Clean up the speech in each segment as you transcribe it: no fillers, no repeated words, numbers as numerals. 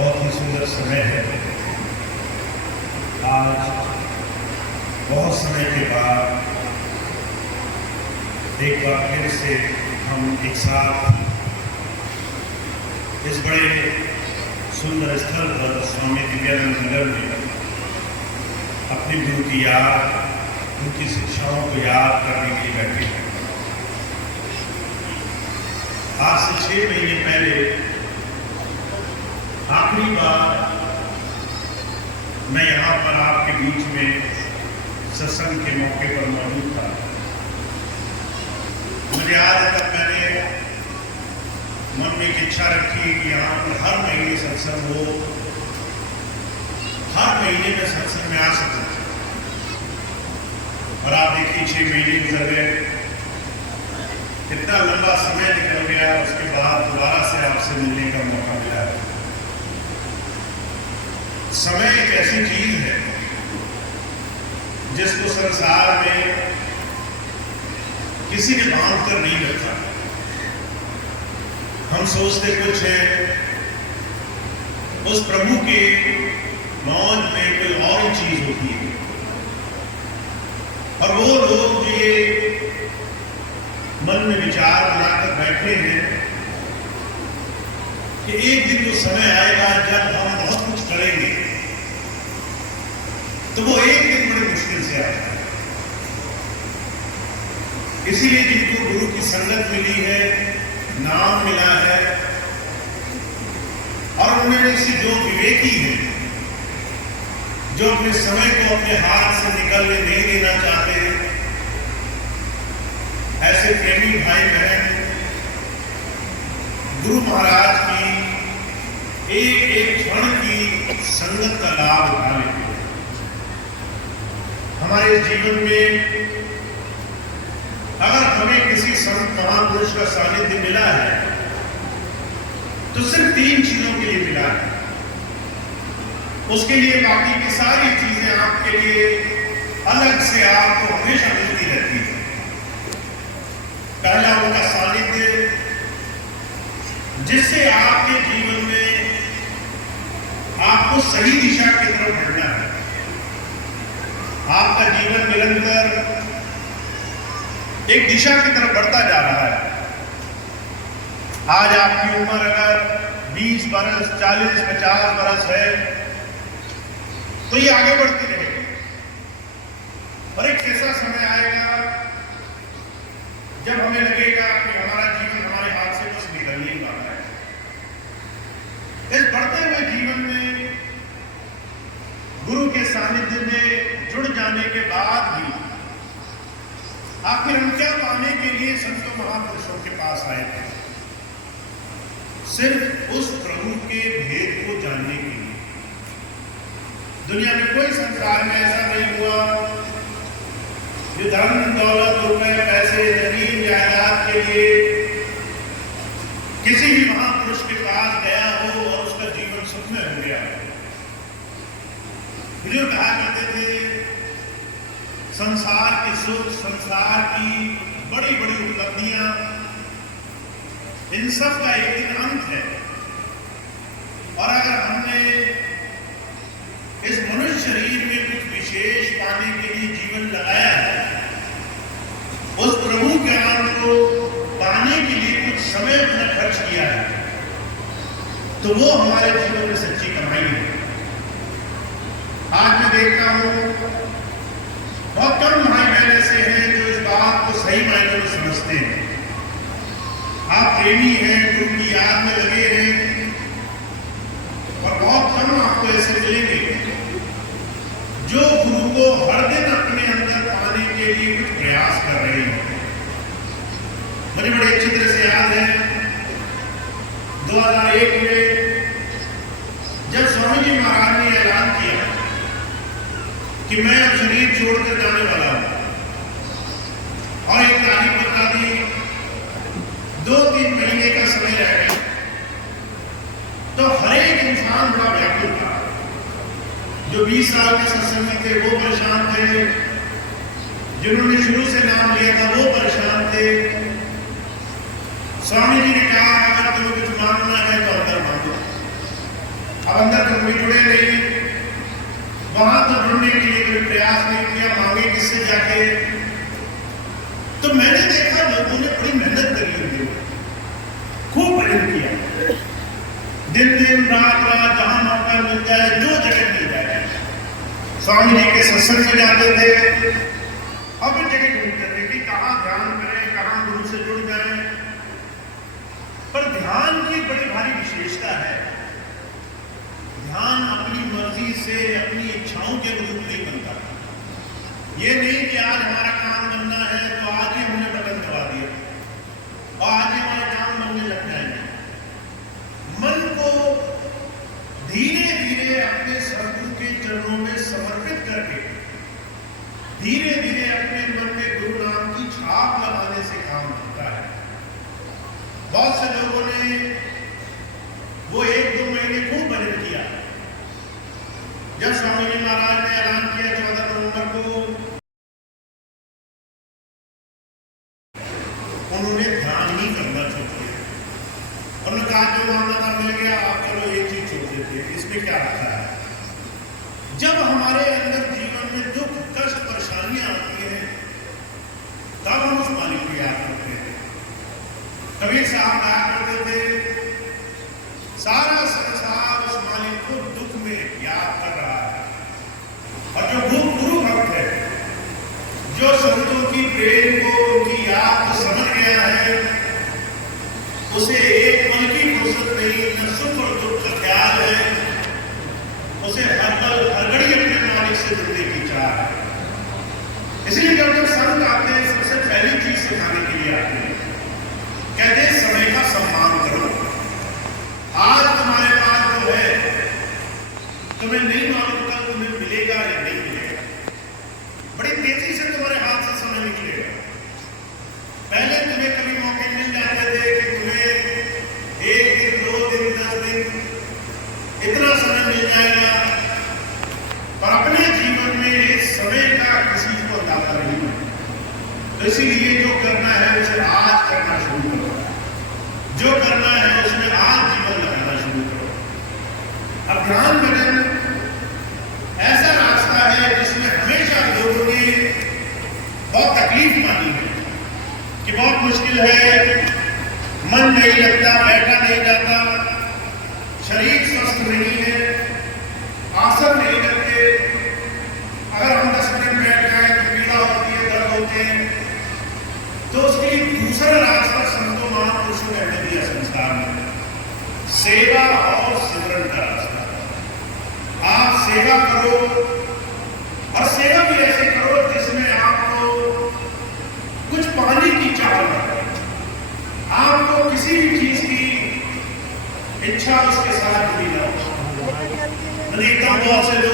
बहुत ही सुंदर समय है। आज बहुत समय के बाद एक बार फिर से हम एक साथ इस बड़े सुंदर स्थल पर स्वामी दिव्यानंद नगर में अपनी गुरु की याद, उनकी शिक्षाओं को याद करने के लिए बैठे हैं। आज से 6 महीने पहले आखिरी बार मैं यहाँ पर आपके बीच में सत्संग के मौके पर मौजूद था। मुझे याद है तब मैंने मन में एक इच्छा रखी कि यहाँ पर हर महीने सत्संग हो, हर महीने में सत्संग में आ सकूं। और आप देखिए 6 महीने गुजर गए, कितना लंबा समय निकल गया। उसके बाद दोबारा से आपसे मिलने का मौका मिला है। समय एक ऐसी चीज है जिसको संसार में किसी ने बांध कर नहीं रखा। हम सोचते कुछ है, उस प्रभु के मौज में कोई और चीज होती है। और वो लोग जो ये मन में विचार बनाकर बैठे हैं कि एक दिन वो समय आएगा जब हम बहुत कुछ करेंगे, तो वो एक दिन बड़े मुश्किल से आएगा। इसीलिए जिनको गुरु की संगत मिली है, नाम मिला है, और उनमें से जो विवेकी है, जो अपने समय को अपने हाथ से निकलने नहीं देना चाहते हैं, ऐसे प्रेमी भाई बहन गुरु महाराज की एक एक क्षण की संगत का लाभ उठा लेते हैं। हमारे जीवन में अगर हमें किसी संत महापुरुष का सानिध्य मिला है तो सिर्फ 3 चीजों के लिए मिला है। उसके लिए बाकी की सारी चीजें आपके लिए अलग से आपको हमेशा मिलती रहती है। पहला उनका सानिध्य, जिससे आपके जीवन में आपको सही दिशा की तरफ बढ़ना है। आपका जीवन निरंतर एक दिशा की तरफ बढ़ता जा रहा है। आज आपकी उम्र अगर 20 बरस, 40, 50 बरस है तो ये आगे बढ़ती रहेगी। और एक ऐसा समय आएगा जब हमें लगेगा कि हमारा जीवन हमारे हाथ से बस निकल ही रहा है। इस बढ़ते हुए जीवन में गुरु के सानिध्य में जुड़ जाने के बाद भी आखिर हम क्या पाने के लिए संतों महापुरुषों के पास आए थे? सिर्फ उस प्रभु के भेद को जानने के लिए। दुनिया में कोई संसार में ऐसा नहीं हुआ जो धन, दौलत, रुपए, पैसे, जमीन, जायदाद के लिए किसी भी महापुरुष के पास गया हो और उसका जीवन सुख में हो गया। जो कहा करते थे संसार के सुख, संसार की बड़ी बड़ी उपलब्धियां, इन सब का एक दिन अंत है। और अगर हमने इस मनुष्य शरीर में कुछ विशेष पाने के लिए जीवन लगाया है, उस प्रभु ज्ञान को पाने के लिए कुछ समय अपना खर्च किया है, तो वो हमारे जीवन में सच्ची कमाई है। आज मैं देखता हूं बहुत कम भाई बहन ऐसे हैं जो इस बात को सही मायने में समझते हैं। आप प्रेमी हैं, गुरु की याद में लगे हैं, और बहुत कम आपको ऐसे मिलेंगे जो गुरु को हर दिन अपने अंदर पाने के लिए कुछ प्रयास कर रहे हैं। मुझे बड़े अच्छी तरह से याद है 2001 में जब स्वामी जी महाराज ने ऐलान किया कि मैं अब शरीर छोड़कर जाने वाला हूं, और एक तारीख बता दी, 2-3 महीने का समय रह गया, तो हर एक इंसान बड़ा व्याकुल था। जो 20 साल के सत्संग में थे वो परेशान थे, जिन्होंने शुरू से नाम लिया था वो परेशान थे। स्वामी जी ने कहा अगर तुम्हें कुछ मांगना है तो अंदर मांगो। अब अंदर तो कोई जुड़े नहीं, वहां तो जुड़ने के लिए कोई प्रयास नहीं किया, मांगे किससे जाके। तो मैंने देखा लोगों ने बड़ी मेहनत करी होगी, खूब प्रेम किया, दिन दिन रात रात जहां मौका मिलता है जो जगह मिल जाए स्वामी जी के सत्संग में जाते थे, अब जगह ढूंढते थे कि कहाँ ध्यान करें, कहाँ गुरु से जुड़ जाए। पर ध्यान की बड़ी भारी विशेषता है, ध्यान अपनी मर्जी से अपनी इच्छाओं के अनुरूप नहीं बनता। ये नहीं कि आज हमारा काम बनना है तो आज ही हमने बटन दबा दिया और आज ही हमारा काम बनने लग जाएगा। मन को धीरे धीरे अपने सद्गुरु के चरणों में समर्पित करके धीरे धीरे अपने मन में गुरु नाम की छाप लगाने से काम बनता है। बहुत से लोगों ने वो 1-2 महीने खूब भजन किया। जब स्वामी जी महाराज ने ऐलान किया 14 नवंबर को, उन्होंने ध्यान ही करना छोड़ दिया। उन्होंने कहा जो मामला था मिल गया, आप चलो एक चीज छोड़ देते, इसमें क्या रखा है। जब हमारे अंदर जीवन में दुख कष्ट परेशानियां आती हैं तब हम उस मालिक को याद करते हैं। कबीर साहब कहा करते थे, सारा संसार उस मालिक को दुख में याद कर रहा है। और जो गुरु भक्त है, जो संतों की प्रेम को, उनकी याद को समझ गया है, उसे एक पल की फुर्सत नहीं, न सुख और दुख का ख्याल है, उसे हर पल हर घड़ी अपने मालिक से जुड़ने की चाह है। इसलिए जब जब संत आते हैं सबसे पहली चीज सिखाने के लिए आते हैं, कहते हैं समय का सम्मान करो। आज तुम्हारे पास जो है तुम्हें नहीं मालूम कल तुम्हें मिलेगा या नहीं मिलेगा, बड़ी तेजी से तुम्हारे हाथ से समय निकलेगा। पहले तुम्हें कभी मौके मिल जाते थे कि तुम्हें 1 दिन 2 दिन 10 दिन इतना समय मिल जाएगा, पर अपने जीवन में इस समय का किसी को अंदाजा नहीं है। तो इसीलिए जो करना है उसे आज करना शुरू करो, जो करना है उसमें आज जीवन लगाना शुरू करो। अब ध्यान भजन ऐसा रास्ता है जिसमें हमेशा लोगों ने बहुत तकलीफ मानी है कि बहुत मुश्किल है, मन नहीं लगता, बैठा नहीं जाता, शरीर स्वस्थ नहीं है, आसन नहीं करते, अगर हम 10 मिनट बैठ जाए तो पीड़ा होती है, दर्द होते हैं। तो उसके लिए दूसरा रास्ता संतों महापुरुषों ने हमें दिया संसार में, सेवा और सिमरन का रास्ता। आप सेवा करो और सेवा भी ऐसे करो जिसमें आपको कुछ पाने की चाह न, आपको किसी भी चीज की इच्छा उसके साथ जुड़ी ना हो। मैं देखता हूँ बहुत से लोग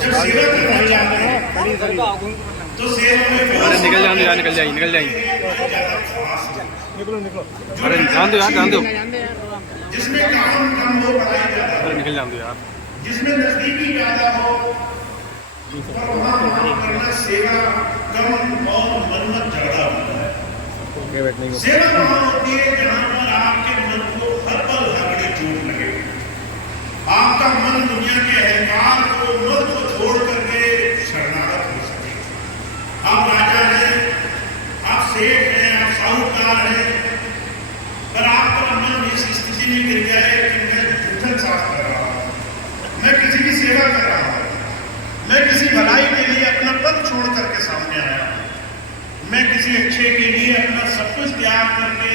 जब सेवा करना चाहते हैं तो सेवा में निकल जाइए अरे जान दो यार, जान दो, जिसमें काम कम हो, पढ़ाई ज्यादा हो, निकल जान दो यार, जिसमें नजदीकी ज्यादा हो, पर वहाँ करना सेवा कम और मनमत ज्यादा होता है। सेवा वहाँ होती है जहाँ पर आपके मन को हर पल हर घड़ी चोट लगे, आपका मन दुनिया के अहंकार को, मद को छोड़ करके शरणागत हो सके। आप राजा हैं, आप सेठ हैं, आप साहूकार हैं, पर आपका मन इस स्थिति में गिर जाए कि मैं जूठन साफ कर रहा हूँ, मैं किसी की सेवा कर रहा हूँ, मैं किसी भलाई के लिए अपना पद छोड़ करके सामने आया हूँ, मैं किसी अच्छे के लिए अपना सब कुछ त्याग करके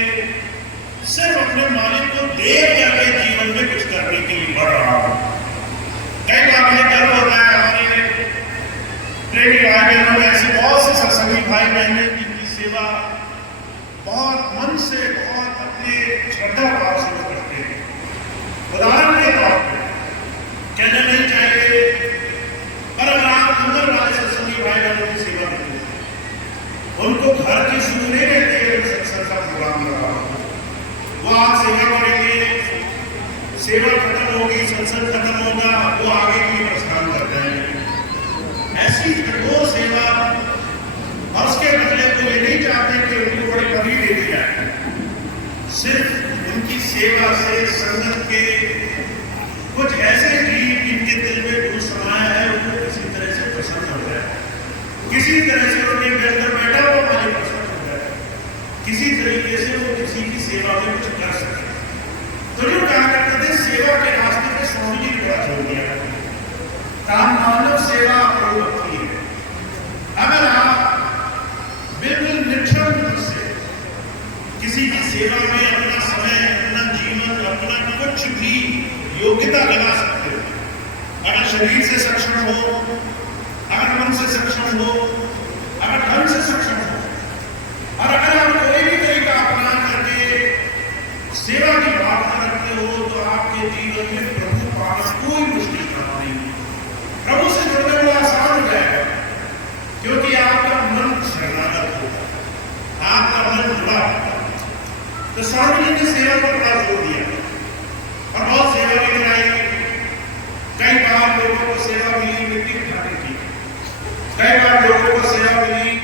सिर्फ अपने मालिक को देख करके जीवन में कुछ करने के लिए बढ़ रहा हूँ। कई बार मुझे गर्व होता है, हमारे प्रेमी भाई बहनों में ऐसे बहुत से सत्संगी भाई बहने जिनकी सेवा बहुत मन से, बहुत अपने श्रद्धा भाव से करते हैं। उदाहरण के तौर पर कहना नहीं चाहिए, पर अगर आप अंदर वाले सत्संगी भाई बहनों की सेवा करते हैं, उनको घर की सुनने रहते सत्संग का प्रोग्राम लगा, वो आप सेवा करेंगे, सेवा खत्म होगी, सत्संग खत्म होगा, वो आगे के लिए प्रस्थान कर जाएंगे। ऐसी कठोर सेवा, और उसके बदले को ये नहीं चाहते कि उनको बड़ी पदवी दे दी जाए, सिर्फ उनकी सेवा से संगत के कुछ ऐसे जीव जिनके दिल में भूत समाया है उनको किसी तरह से प्रसन्न हो जाए, किसी तरह से उनके अंदर बैठा हुआ मालिक प्रसन्न हो जाए, किसी तरीके से वो किसी की सेवा में कुछ कर सके। तो जो कहा करते थे सेवा के रास्ते पे स्वामी जी ने बड़ा जोर दिया, कहा मानव सेवा प्रवृत्ति है। अगर आप बिल्कुल निक्षण मन से किसी की सेवा में अपना समय, अपना जीवन, अपना कुछ भी योग्यता लगा सकते हो, अगर शरीर से सक्षम हो, अगर मन से सक्षम हो, अगर धन से सक्षम हो, और अगर आप कोई भी तरीका अपना करके सेवा की भावना रखते हो तो आपके जीवन में प्रभु पास कोई मुश्किल काम नहीं है। प्रभु से जुड़ने वाला आसान हो जाएगा, क्योंकि आपका मन शरणागत होगा, आपका मन जुड़ा होगा। तो स्वामी जी ने सेवा पर बड़ा जोर दिया और बहुत सेवा भी कराई। कई बार लोगों को सेवा मिली मिट्टी उठाने की, कई बार लोगों को सेवा मिली,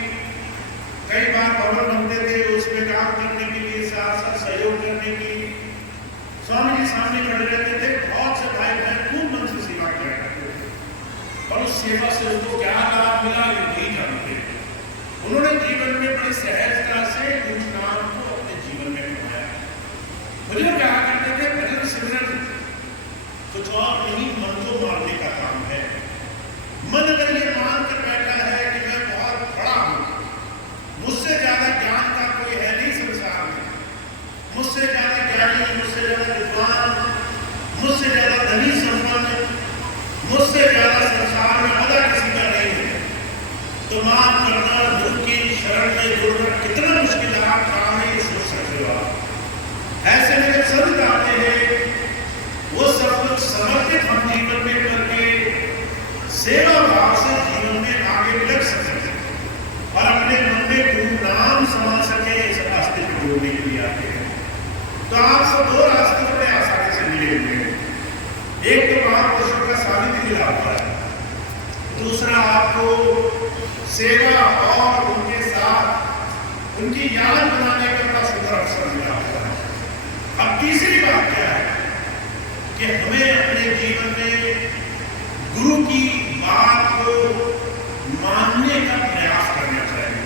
कई बार भवन बनते थे उसमें काम करने के लिए, साथ साथ सहयोग करने की। स्वामी जी सामने खड़े रहते थे, बहुत से भाई बहन खूब मन से सेवा किया करते थे और उस सेवा से उनको क्या लाभ मिला ये नहीं जानते। उन्होंने जीवन में बड़ी सहजता से उस नाम को अपने जीवन में अपनाया। मुझे कहा करते थे भजन सिमरन कुछ और नहीं, मन को मारने का काम है। मन अगर ये मान कर बैठा है कि मैं बहुत बड़ा हूं, मुझसे ज्यादा ज्ञान का कोई है नहीं संसार में, मुझसे ज्यादा ज्ञानी, मुझसे ज्यादा विद्वान, मुझसे ज्यादा धनी संपन्न, मुझसे ज्यादा संसार में मदा किसी का नहीं है, तो माफ करना, गुरु की शरण में जुड़ना कितना मुश्किल काम है, ये सोच सकते हो आप। ऐसे में जब संत आते हैं वो सब कुछ समर्पित हम जीवन में करके सेवा भाव से जीवन में आगे लग सके और अपने मन में गुरु नाम समा सके, इस रास्ते को जोड़ने के लिए आते हैं। तो आपको दो रास्ते बड़े आसानी से मिले हुए हैं। एक तो महापुरुषों का सानिध्य मिला हुआ है, दूसरा आपको सेवा और उनके साथ उनकी याद बनाने का बड़ा सुंदर अवसर मिला हुआ है। अब तीसरी बात क्या है कि हमें अपने जीवन में गुरु की बात को मानने का प्रयास करना चाहिए।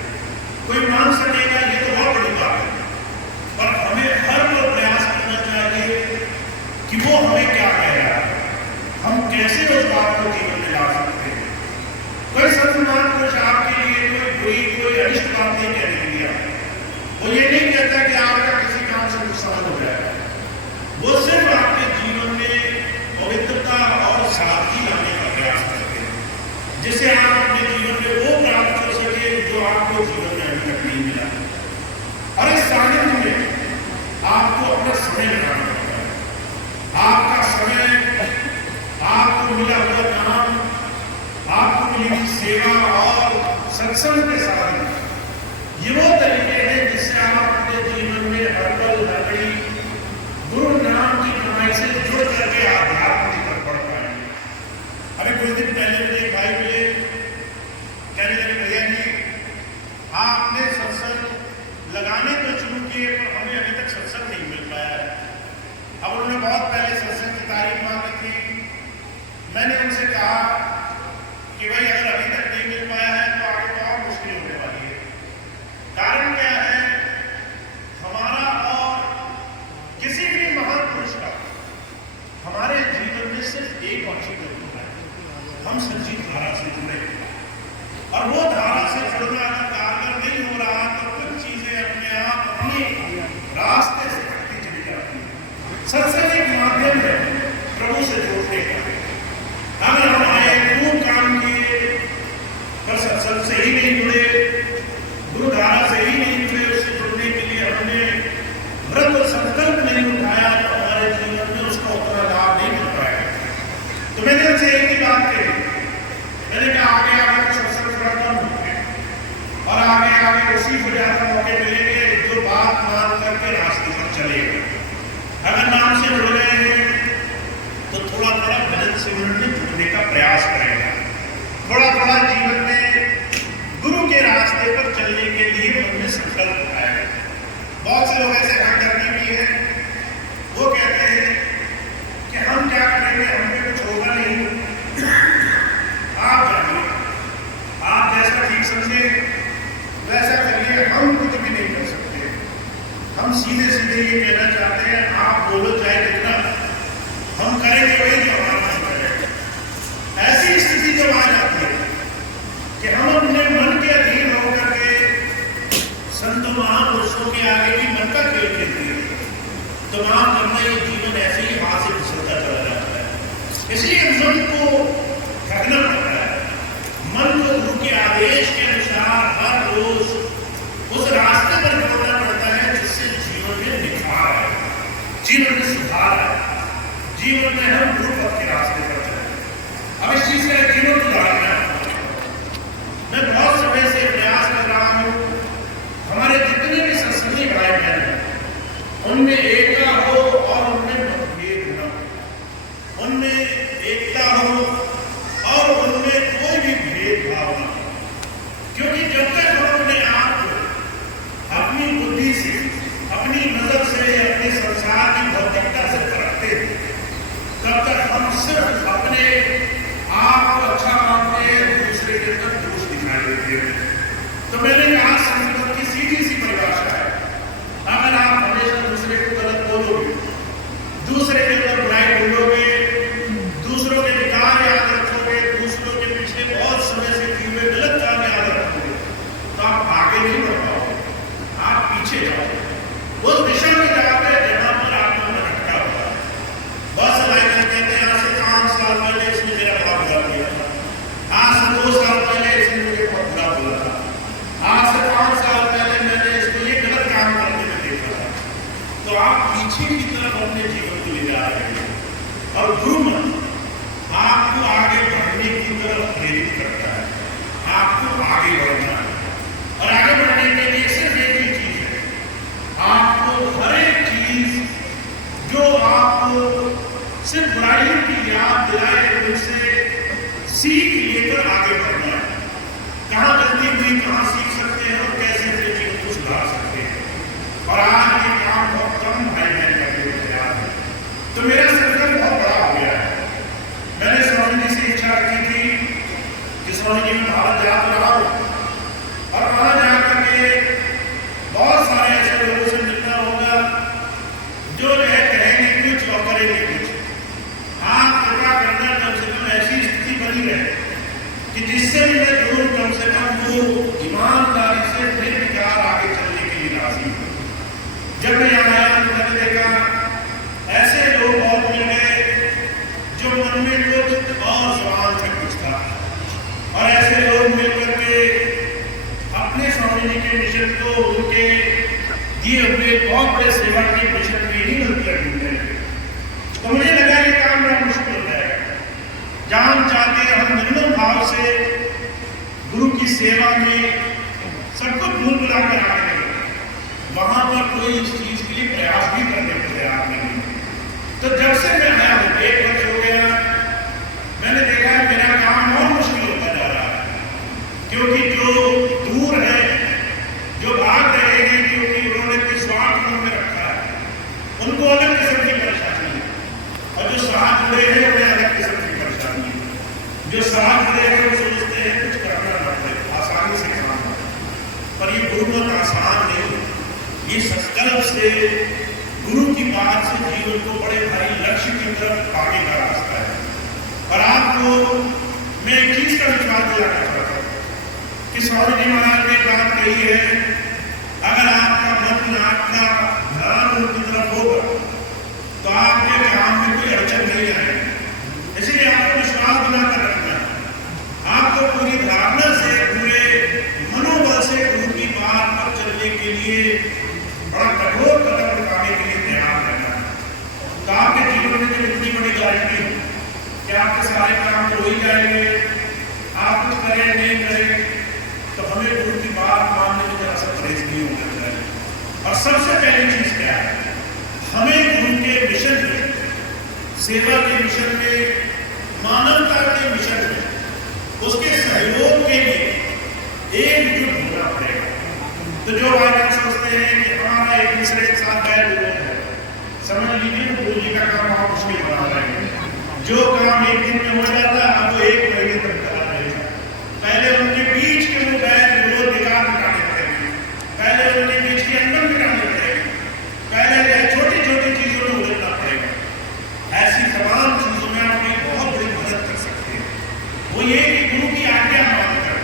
कोई मान सकेगा ये तो बहुत बड़ी बात है, पर हमें हर वो प्रयास करना चाहिए कि वो हमें क्या कह रहा है, हम कैसे उस बात को जीवन में ला सकते हैं। कोई सन्मान कुछ आपके लिए कोई बुरी, कोई अनिष्ट बात नहीं कहने के लिए, वो ये नहीं कहता कि आपका किसी काम से नुकसान हो जाएगा, वो सिर्फ आपके जीवन में पवित्रता और सादगी लाने का प्रयास करते हैं, जिससे आप अपने जीवन में वो प्राप्त हो सके जो आपको जीवन में अभी तक नहीं मिला। और इस सानिध्य में आपको अपना समय लगाना पड़ता है। आपका समय, आपको मिला हुआ नाम, आपको मिली सेवा और सत्संग के साधन, ये वो तरीके हैं जिससे आप अपने जीवन में हर पल हर घड़ी गुरु नाम की कमाई से जुड़ करके आध्यात्म की तरफ बढ़ पाएंगे। अभी कुछ दिन पहले मुझे एक भाई मिले, कहने लगे भैया जी आपने सत्संग लगाने तो शुरू किए पर हमें अभी तक सत्संग नहीं मिल पाया है। अब उन्होंने बहुत पहले सत्संग की तारीफ मांगी थी। मैंने उनसे कहा कि भाई अगर अभी तक नहीं मिल पाया है तो आगे तो और मुश्किल होने वाली है। कारण क्या है, हमारा और किसी भी महापुरुष का हमारे जीवन में सिर्फ एक औचित्य होता है, हम सच्ची धारा से जुड़े, और वो धारा से जुड़ना अगर कारगर नहीं हो रहा तो कुछ चीजें अपने आप अपने रास्ते से हटती चली जाती है। सत्संग एक माध्यम है प्रभु से जोड़ने का। अगर हमारे खूब काम किए पर सत्संग से ही नहीं जुड़े, गुरु धारा से ही नहीं जुड़े, उससे जुड़ने के लिए हमने व्रत और संकल्प नहीं उठाया तो हमारे जीवन में उसका उतना लाभ नहीं मिल पाएगा। तो मैंने उनसे एक ही बात कही, मैंने कहा आगे आगे सत्संग थोड़ा कम हो गया और आगे आगे उसी को ज्यादा मौके मिलेंगे जो बात मान करके रास्ते पर चलेगा। अगर नाम से जुड़ रहे हैं तो थोड़ा थोड़ा भजन सिमरन में जुड़ने का प्रयास करेगा, थोड़ा थोड़ा जीवन में गुरु के रास्ते पर चलने के लिए मन में संकल्प उठाएगा। बहुत से लोग ऐसे करने भी हैं, वो कहते हैं कि हम क्या करेंगे, जीवन में हम गुरुपथ के रास्ते पर चले। अब इस चीज का एक जीवन उदाहरण है। मैं बहुत समय से प्रयास कर रहा हूं, हमारे जितने भी सत्संगी भाई बहन हैं उनमें एकता हो और उनमें मतभेद न हो, उनमें एकता हो और उनमें कोई भी भेदभाव न हो। क्योंकि जब तक हम अपने आप को अपनी बुद्धि से, अपनी नजर से, अपने संसार की भौतिकता से परखते हैं, तब तक हम सिर्फ अपने आप को अच्छा मानते हैं, दूसरे के अंदर दोष दिखाई देते हैं। तो मैंने कहा संस्कृत की सीधी सी परिभाषा है, अगर आप हमेशा दूसरे को गलत बोलोगे, दूसरे के अंदर बुराई ढूंढोगे, दूसरों के विकार याद रखोगे, दूसरों के पिछले बहुत समय से किए हुए गलत काम याद रखोगे, तो आप आगे नहीं बढ़ पाओगे, आप पीछे जाओगे, उस दिशा में जाओगे जहां पर आपको मन अटका हुआ है। बस लाइक कहते हैं आज से 5 साल पहले इसने मेरा बहुत बुरा किया था, आज से 2 साल पहले इसने मुझे बहुत बुरा बोला था, आज से 5 साल पहले मैंने इसको ये गलत काम करते हुए देखा था। तो आप पीछे की तरफ अपने जीवन को ले जा रहे हैं और गुरु मन आपको आगे बढ़ने की तरफ प्रेरित करता है, आपको आगे बढ़ना है। और आगे बढ़ने के लिए सिर्फ एक ही चीज है, आपको हर एक चीज जो आपको सिर्फ बुराई की याद दिलाए उनसे सीख लेकर आगे बढ़ना है। कहाँ गलती हुई, कहाँ सीख सकते हैं और कैसे अपने जीवन को सुधार सकते हैं। और आज ये काम बहुत कम भाई बहन करते हुए तैयार है। तो मेरा सर्कल बहुत बड़ा हो गया है। मैंने स्वामी जी से इच्छा रखी थी कि स्वामी जी में भारत जा तो रहा हूँ और वहां जाकर के बहुत सारे ऐसे लोगों से मिलना होगा जो कहेंगे कुछ और करेंगे कुछ। आप कृपा करना कम से कम ऐसी स्थिति बनी रहे कि जिससे भी मैं दूर कम से कम वो ईमानदारी से निर्विकार आगे चलने के लिए राजी हूँ। जब मैं यहाँ आया तो मैंने देखा ऐसे लोग बहुत मिल गए जो मन में कुछ और सवाल से कुछ था, और ऐसे लोग मिलकर के अपने स्वामी जी के मिशन को, उनके दिए हुए बहुत बड़े सेवा के मिशन में ही गलतियां ढूंढ रहे हैं। तो मुझे लगा ये काम बड़ा मुश्किल हो जाएगा। जहाँ हम चाहते हैं हम निर्मल भाव से गुरु की सेवा में सबको भूल बुला कर आ रहे हैं, वहां पर कोई इस चीज के लिए प्रयास भी करने को तैयार नहीं है। तो जब से मैं आया हूँ, 1 वर्ष हो गया, मैंने देखा मेरा काम और मुश्किल होता जा रहा है। क्योंकि जो दूर है, जो भाग रहे हैं, क्योंकि उन्होंने कोई स्वार्थ में रखा है, उनको अलग किस्म की परेशानी है। और जो साथ जुड़े हैं उन्हें अलग किस्म की परेशानी है। जो साथ जुड़े हैं वो सोचते हैं कुछ करना ना पड़े, आसानी से काम हो। पर ये गुरुमत आसान नहीं, ये संकल्प से गुरु की बात से जीवन को बड़े भारी लक्ष्य की तरफ आगे का रास्ता है। और आपको मैं एक चीज का विश्वास दिलाना चाहता हूँ कि स्वामी जी महाराज ने बात कही है, अगर आपका मन, आपका ध्यान उनकी तरफ होगा तो आपके काम में कोई अड़चन नहीं आएगी। इसलिए आपको विश्वास बनाकर रखना है, आपको पूरी धारणा से, पूरे मनोबल से गुरु की बात पर चलने के लिए बड़ा कठोर कदम उठाने के लिए तैयार रहना है। तो आपके जीवन में जब इतनी बड़ी गारंटी हो कि आपके सारे काम तो हो ही जाएंगे, आप कुछ करें नहीं करें, तो हमें गुरु की बात मानने में जरा सा परहेज नहीं होना चाहिए। और सबसे पहली चीज क्या है, हमें गुरु के मिशन में, सेवा के मिशन में, मानवता के मिशन में, उसके सहयोग के लिए एकजुट होना पड़ेगा। तो जो आप सोचते हैं कि हमारा एक दूसरे के साथ बैठ है, समझ लीजिए गुरु जी का काम बहुत मुश्किल बना रहे हैं। जो काम एक दिन में हो जाता है अब वो 1 महीने तक करा रहेगा। पहले उनके बीच के वो बैठ विरोध निकाल मिटाने पड़ेंगे, पहले उनके बीच के अंदर मिटाने पड़ेंगे, पहले छोटी छोटी चीजों में उलझना पड़ेगा। ऐसी तमाम चीजों में आप एक बहुत बड़ी मदद कर सकते हैं। वो ये कि गुरु की आज्ञा मानकर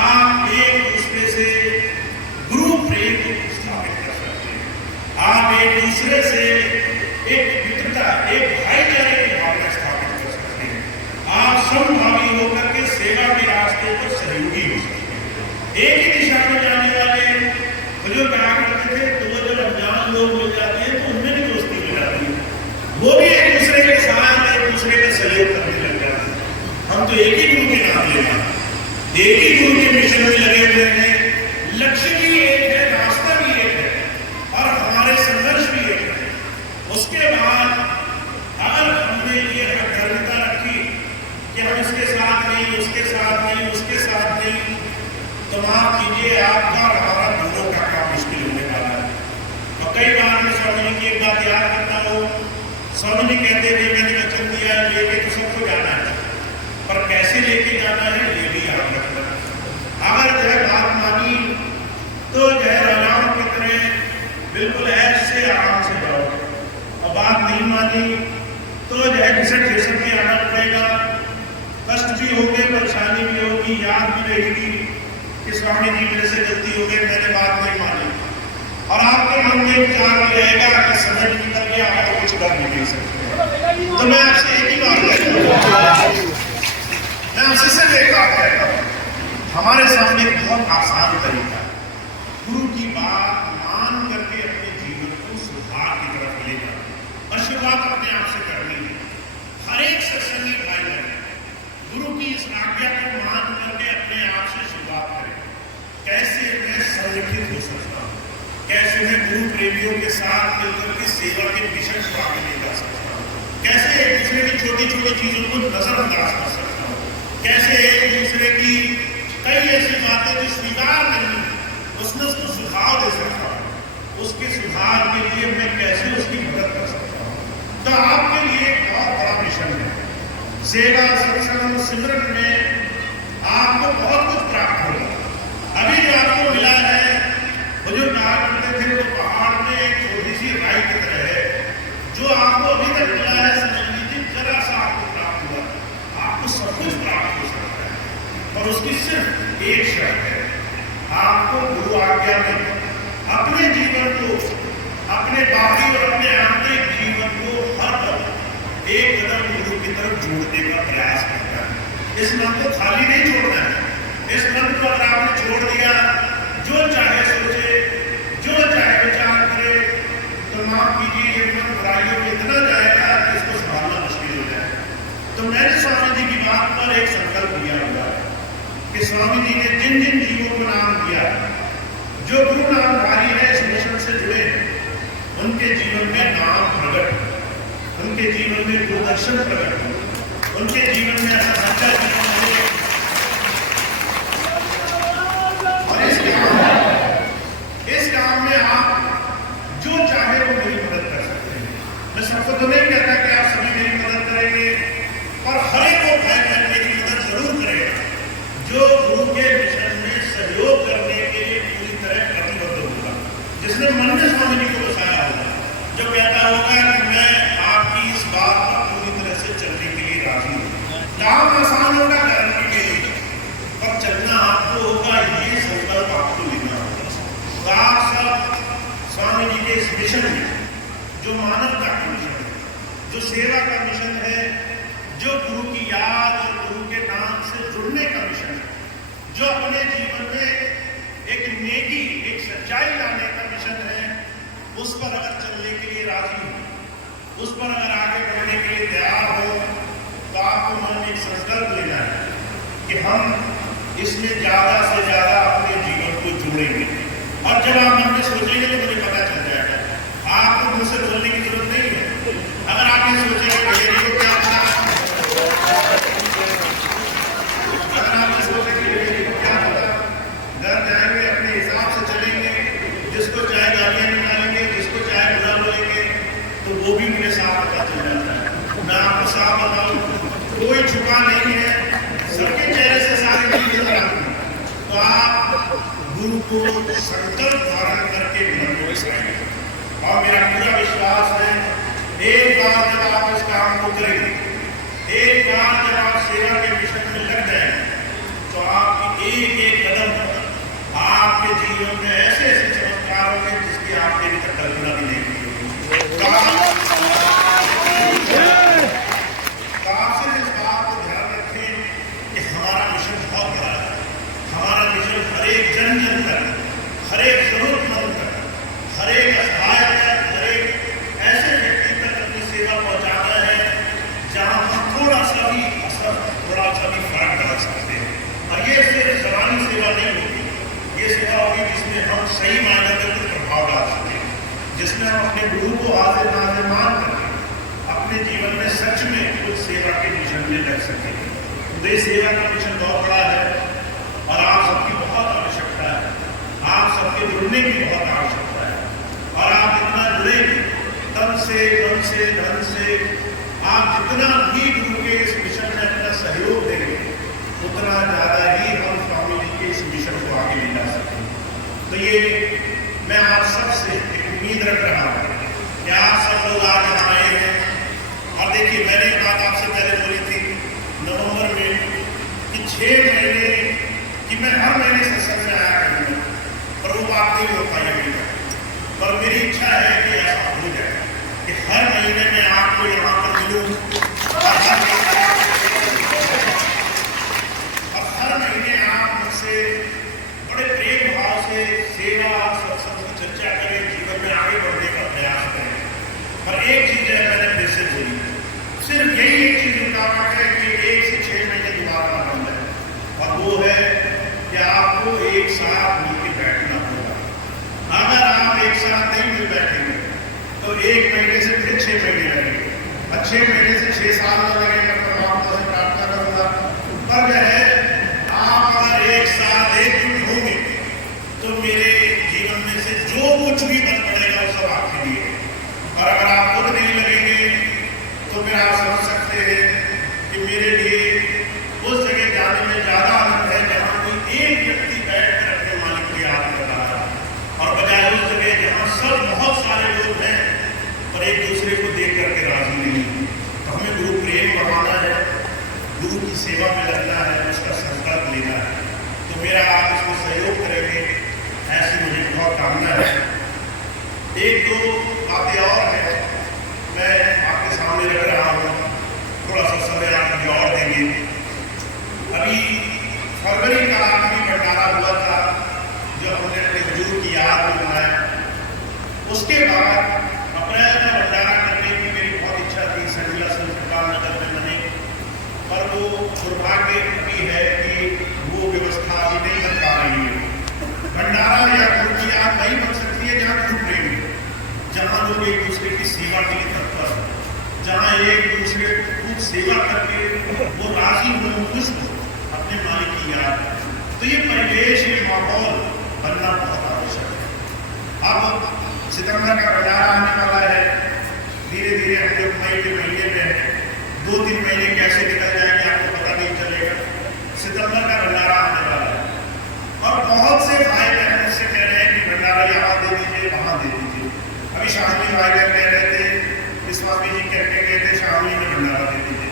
आप एक दूसरे से गुरु प्रेम स्थापित कर सकते हैं। आप एक दूसरे से एक मित्रता, एक भाईचारे की भावना स्थापित कर सकते हैं। आप समभावी होकर के सेवा के रास्ते पर सहयोगी हो सकते हैं। एक ही दिशा में जाने वाले बुजुर्ग कहा करते थे, तो वो जब अनजान लोग मिल जाते हैं तो उनमें भी दोस्ती हो जाती है, वो भी एक दूसरे सहयोग करने लग जाते हैं। हम तो एक ही गुरु के नाम लेते हैं, एक ही गुरु के मिशन में लगे हुए हैं। लक्ष्य भी एक है, रास्ता भी एक है और हमारे संघर्ष भी एक है। उसके बाद अगर हमने ये हठधर्मिता रखी कि हम इसके साथ नहीं, उसके साथ नहीं, उसके साथ नहीं, तो माफ कीजिए आपका और हमारा दोनों का काम मुश्किल होने वाला है। और कई बार मैं स्वामी जी की एक बात याद करता हूँ, स्वामी जी कहते थे मैंने वचन दिया लेके तो सबको जाना है, पर कैसे लेके जाना है ये भी याद रखना। अगर जो है बात मानी तो जो है राजाओं की तरह बिल्कुल ऐसे आराम से जाओ, और बात नहीं मानी तो जो है घिसट घिसट के आना पड़ेगा। कष्ट भी होंगे, परेशानी भी होगी, याद भी रहेगी कि स्वामी जी मेरे से गलती हो गई, मैंने बात नहीं मानी, और आपके मन में विचार भी रहेगा कि समय निकल गया, आपको कुछ कर नहीं सकते। तो मैं आपसे एक ही बात कहता हूँ, मैं आपसे सिर्फ एक बात कहता हूँ, हमारे सामने एक बहुत आसान तरीका, गुरु की बात मान करके अपने जीवन को सुधार की तरफ ले जाना, और शुरुआत अपने आप से करनी है। हर एक सत्संगी भाई बहन गुरु की इस आज्ञा को मान करके अपने आप से शुरुआत करें। कैसे मैं संगठित हो सकता हूँ, कैसे मैं गुरु प्रेमियों के साथ मिलकर के सेवा के मिशन को आगे ले जा सकता हूँ, कैसे एक दूसरे की छोटी छोटी चीजों को नजरअंदाज कर सकता हूँ, कैसे एक दूसरे की कई ऐसी बातें जो स्वीकार नहीं उसमें उसको सुझाव दे सकता हूँ, उसके सुधार के लिए मैं कैसे उसकी मदद कर सकता हूँ। तो आपके लिए एक बहुत बड़ा मिशन है। सेवा सत्संग सिमरन में आपको बहुत कुछ प्राप्त होगा। अभी जो आपको मिला है, वो जो कहा करते थे वो पहाड़ में एक छोटी सी राई की तरह है, जो आपको अभी तक मिला है समझ लीजिए जरा सा आपको प्राप्त हुआ। आपको सब कुछ प्राप्त हो सकता है, और उसकी सिर्फ एक शर्त है, आपको गुरु आज्ञा में अपने जीवन को, अपने बाकी और अपने आंतरिक जीवन को हर पल एक कदम गुरु की तरफ जोड़ने का प्रयास करना है। इस मन को खाली नहीं छोड़ना है। इस मन को अगर आपने छोड़ दिया, जो चाहे सोचे, जो चाहे विचार करे, तो माफ कीजिए ये मन बुराइयों में इतना जाएगा कि इसको संभालना मुश्किल हो जाएगा। तो मैंने स्वामी जी की बात पर एक संकल्प लिया हुआ है कि स्वामी जी ने जिन जिन जीवों को नाम दिया, जो गुरु नामधारी है, इस मिशन से जुड़े हैं, उनके जीवन में नाम प्रकट हो, उनके जीवन में गुरुदर्शन प्रकट हो, उनके जीवन में ऐसा सच्चा जीवन हो। और इस काम में आप जो चाहे वो मेरी मदद कर सकते हैं। मैं सबको तो नहीं कहता कि आप सभी मेरी मदद करेंगे, पर हर एक को भाई बहन मेरी मदद जरूर करेगा जो गुरु के मिशन में सहयोग करने के लिए पूरी तरह प्रतिबद्ध होगा, जिसने मन में स्वामी जी को बसाया होगा, जो कहता होगा कि मैं आपकी इस बात पर पूरी तरह से चलने के लिए राजी हूँ। काम आसान होगा गारंटी के लिए, पर चलना आपको होगा, ये संकल्प आपको लेना होगा। तो आप सब स्वामी जी के इस मिशन में, जो मानवता का मिशन है, जो सेवा का मिशन है, जो गुरु की याद और गुरु के नाम से जुड़ने का मिशन है, जो अपने जीवन में एक नेकी, एक सच्चाई लाने का मिशन है, उस पर अगर चलने के लिए राजी हो, उस पर अगर आगे बढ़ने के लिए तैयार हो, तो आपको मन में एक संकल्प लेना है कि हम इसमें ज्यादा से ज्यादा अपने जीवन को जोड़ेंगे। और जब आप मन में सोचेंगे तो मुझे पता चल जाएगा, आपको मुझसे बोलने की जरूरत नहीं है। अगर आप ये सोचेंगे को क्या पता, अगर आप ये सोचेंगे क्या पता, घर जाएंगे अपने हिसाब से चलेंगे, जिसको चाहे गालियां निकालेंगे, जिसको चाहे बुरा बोलेंगे, तो वो भी मुझे साफ पता चल जाता है। मैं आपको साफ बताऊं, कोई छुपा नहीं है, सबके चेहरे से सारी चीजें नजर आती हैं। तो आप गुरु को संकल्प धारण करके मन को इसराएंगे, और मेरा पूरा विश्वास है एक बार जब आप इस काम को करेंगे, एक बार जब आप सेवा के मिशन में लग जाएंगे, तो आपकी एक एक कदम आपके जीवन में ऐसे ऐसे चमत्कार होंगे जिसकी आपने अभी तक कल्पना भी नहीं की होगी। तो आप सिर्फ इस बात को ध्यान रखें कि हमारा मिशन बहुत बड़ा है। हमारा मिशन हर एक जन जन तक, हर एक जरूरतमंद तक, हर एक असहाय तक, हर एक ऐसे व्यक्ति तक अपनी सेवा पहुंचाना है जहां हम थोड़ा सही मायने में कुछ प्रभाव डाल सकें, जिसमें हम अपने गुरु को हाजिर नाजिर मान करके अपने जीवन में सच में कुछ सेवा के मिशन में लग सकें। देश सेवा का मिशन बहुत बड़ा है और आप सबकी बहुत आवश्यकता है, आप सबके जुड़ने की बहुत आवश्यकता है। और आप जितना जुड़ेंगे तन से मन से धन से, आप जितना भी गुरु के इस मिशन में अपना सहयोग देंगे उतना ज़्यादा ही हम स्वामी जी के इस मिशन को आगे ले जा सकेंगे। तो ये मैं आप सबसे एक उम्मीद रख रहा हूँ कि आप सब लोग आज यहाँ आए हैं। और देखिए, मैंने एक बात आपसे पहले बोली थी नवंबर में कि 6 महीने कि मैं हर महीने सत्संग में आया करूँगा, पर वो बात नहीं हो पाएगी। पर मेरी इच्छा है कि ऐसा हो जाए कि हर महीने में आपको यहाँ पर मिलूँ और हर महीने आप मुझसे बड़े प्रेम भाव से सेवा सत्संग की चर्चा करें, जीवन में आगे बढ़ने का प्रयास करें। पर एक चीज़ है, मैंने फिर से बोली, सिर्फ यही एक चीज़ रुकावट है कि 1 से 6 महीने दोबारा बंद है, और वो है कि आपको एक साथ मिलकर बैठना होगा। अगर आप एक साथ नहीं मिल बैठेंगे तो 1 महीने से फिर 6 महीने लगेंगे, और 6 महीने से 6 साल में लगेंगे। परमात्मा से प्रार्थना करूँगा पर है आप अगर एक साथ एकजुट होंगे तो मेरे जीवन में से जो कुछ भी बन पड़ेगा वो सब आपके लिए। और अगर आप खुद नहीं लगेंगे तो फिर आप समझ सकते हैं कि मेरे लिए उस जगह जाने में ज़्यादा आनंद है जहाँ कोई एक व्यक्ति बैठकर अपने मालिक की याद कर रहा है, और बजाय उस जगह जहाँ सब बहुत सारे लोग हैं पर एक दूसरे को देख करके राजी नहीं। तो हमें गुरु प्रेम बढ़ाना है, गुरु की सेवा में लगना है, उसका संकल्प लेना है। तो मेरा आप इसको सहयोग करेंगे ऐसी मुझे बहुत कामना है। एक दो बातें और हैं मैं आपके सामने रख रहा हूँ, थोड़ा सा समय आप मुझे और देंगे। अभी फरवरी का आखिरी भंडारा हुआ था जो हमने अपने हुजूर की याद में मनाया। उसके बाद अप्रैल का भंडारा करने की मेरी बहुत इच्छा थी, संजीला संस्कृत नगर में बने, पर वो दुर्भाग्य अभी है कि वो व्यवस्था अभी नहीं बन पा रही है। भंडारा या गुरु की याद नहीं बन सकती है जहाँ गुरु प्रेम है, जहाँ लोग एक दूसरे की सेवा के लिए तत्पर है, जहाँ एक दूसरे को सेवा करके वो राजी हो, खुश हो अपने मालिक की याद। तो ये परिवेश, ये माहौल बनना बहुत आवश्यक है। अब सितंबर का भंडारा आने वाला है, धीरे धीरे हम लोग मई के महीने में 2-3 महीने कैसे निकल जाएंगे आपको पता नहीं चलेगा। सितंबर का भंडारा आने वाला है और बहुत से भाई बहन मुझसे कह रहे हैं कि भंडारा यहाँ दे दीजिए, वहाँ दे दीजिए। अभी शामली भाई बहन कह रहे थे, स्वामी जी कहते गए थे शामली में भंडारा दे दीजिए,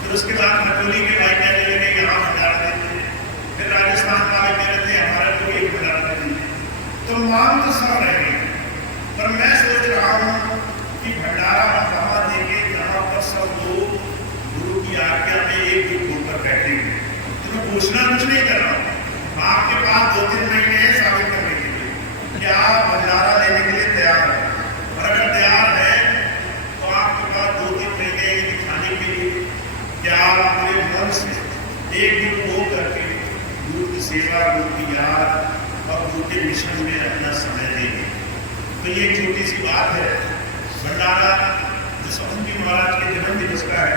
फिर उसके बाद खटोली के भाई कहने लगे यहाँ भंडारा दे दीजिए, फिर राजस्थान वाले कह रहे थे हमारे को एक भंडारा दे दीजिए। तो मांग तो सब रहेगी, पर मैं सोच रहा हूँ कि भंडारा हम वहाँ देंगे जहाँ पर सब लोग गुरु की आज्ञा में एकजुट होकर बैठेंगे। तो मैं घोषणा कुछ नहीं कर रहा हूँ, आपके पास 2-3 महीने हैं साबित करने के लिए कि आप भंडारा देने के लिए तैयार हैं। और अगर तैयार है तो आपके पास 2-3 महीने दिखाने के लिए कि आप अपने मन से एकजुट होकर के गुरु की सेवा, गुरु की याद और गुरु के मिशन में अपना समय देंगे। तो ये एक छोटी सी बात है। भंडारा जो स्वामी महाराज के जन्म दिवस का है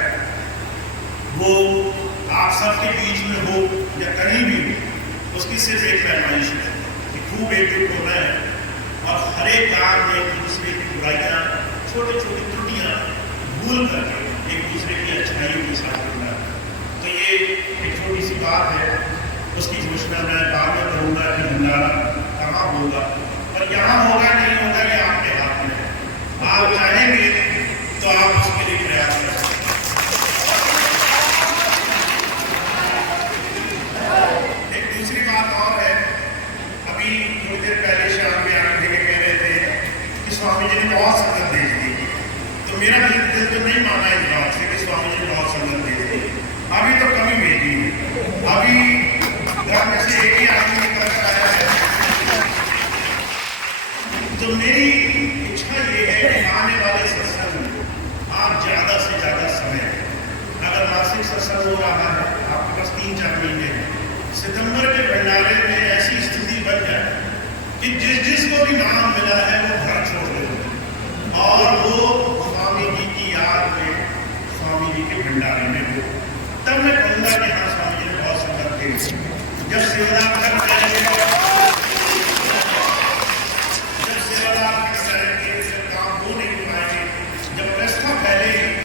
वो आप सबके बीच में हो या कहीं भी हो, उसकी सिर्फ एक पैमाइश है कि खूब एकजुट होना है और हर एक काम में एक दूसरे की बुराइयाँ, छोटी छोटी त्रुटियाँ भूल करके एक दूसरे की अच्छाइयों के साथ करना है। तो ये एक छोटी सी बात है, उसकी घोषणा मैं बाद में करूँगा कि भंडारा कहाँ होगा, पर यहाँ होगा नहीं होगा ये आपके हाथ में है। आप चाहेंगे तो आप उसके लिए प्रयास करें। एक दूसरी बात और है, अभी थोड़ी देर पहले शाम में आके कह रहे थे कि स्वामी जी ने बहुत संगत भेज दी, तो मेरा दिल तो नहीं माना इस बात से कि स्वामी जी ने बहुत संगत भेज दी। अभी तो कमी भेजी है, अभी ग्राम में से एक ही आदमी निकल कर आया है। तो मेरी इच्छा ये है कि आने वाले सत्संग में आप ज़्यादा से ज़्यादा समय, अगर मासिक सत्संग हो रहा है आपके पास 3-4 महीने हैं, सितंबर के भंडारे में ऐसी स्थिति बन जाए कि जिसको भी नाम मिला है वो घर छोड़ दे और वो स्वामी जी की याद में स्वामी जी के भंडारे में हो। तब मैं कहूँगा कि हाँ स्वामी जी ने बहुत संगत थे। जब सेवा